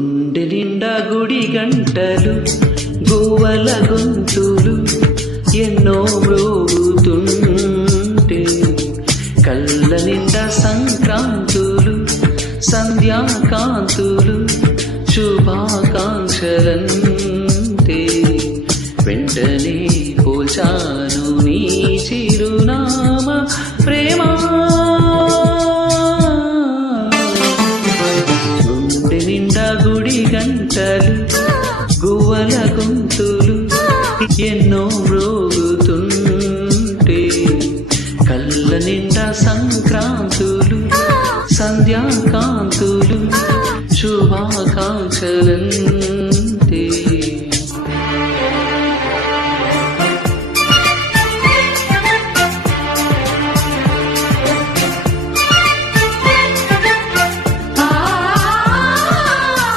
గుండె నిండా గుడి గంటలు గువ్వల గొంతులు ఎన్నో మ్రోగుతుంటే కళ్ళ నిండా సంక్రాంతులు సంధ్యాకాంతులు శుభాకాంక్షలంటే వెంటనే పోల్చాను నీ చిరునామా ప్రేమ. గుండె నిండా గుడి గంటలు గువ్వల గొంతులు ఎన్నో మ్రోగుతుంటే కళ్ళ నిండా సంక్రాంతులు సంధ్యాకాంతులు శుభాకాంక్షలను